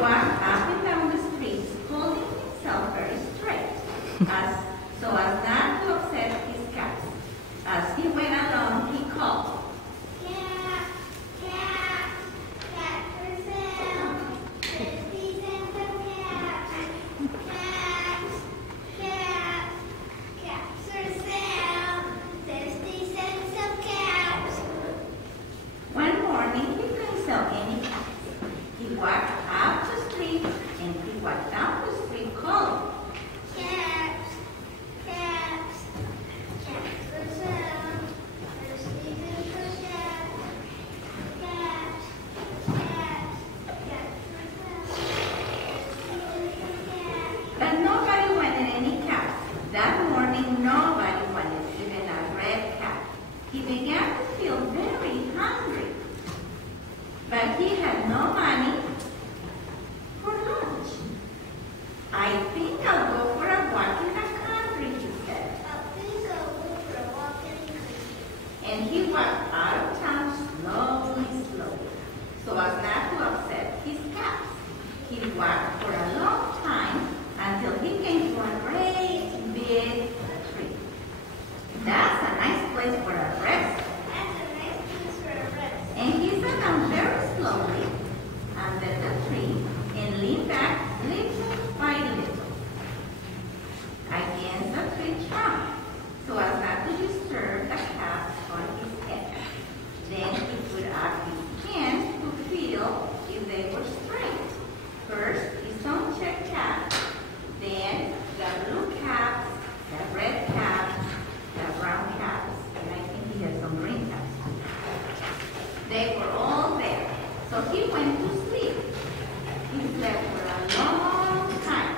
walked up and down the streets, holding himself very straight, so as not to upset his cats. As he went along, he called, "Cat, cat, cat for sale, 50 cents a cat. Cats, cats, cats for sale, 50 cents a cat." One morning, he couldn't sell any cats. He walked up the street and he walked down the street calling, "Cats, cats, cats for sale, 50 cents a cat. Cats, cats, cats for sale, 50 cents a cat." But nobody wanted any cats. That morning, nobody wanted even a red cat. He began to feel very hungry. But he had no money for lunch. "I think I'll go for a walk in the country," he said. "I think I'll go for a walk in the country." And he walked out of town slowly, so as not to upset his cats. He walked for a long time until he came to a great big tree. "That's a nice place for a rest." "That's a nice place for a rest." And he sat down very slowly under the tree and leaned back little by little against the tree trunk so as not to disturb the cats on his head. Then he put up his hands to feel if they were straight. First, his own checked caps, then the blue caps, the red caps, the brown caps, and I think he had some green caps. They were all there, so he went to sleep. He slept for a long time.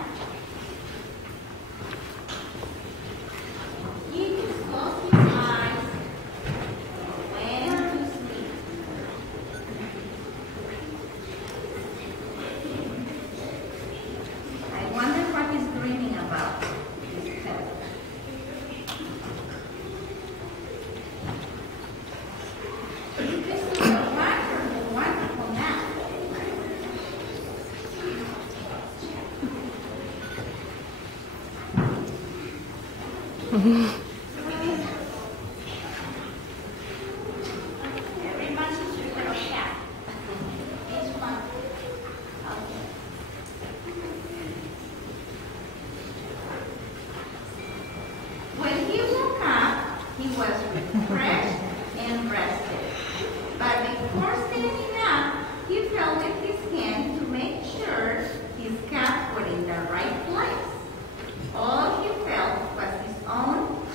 He just closed his eyes and went to sleep. I wonder what he's dreaming about, this pet. This is a wonderful, wonderful nap. Everybody's a little cat. Each one. Okay. When he woke up, he was refreshed and rested. But before standing up, he felt with his hand to make sure his caps were in the right place. All he felt was his own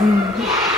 Mm.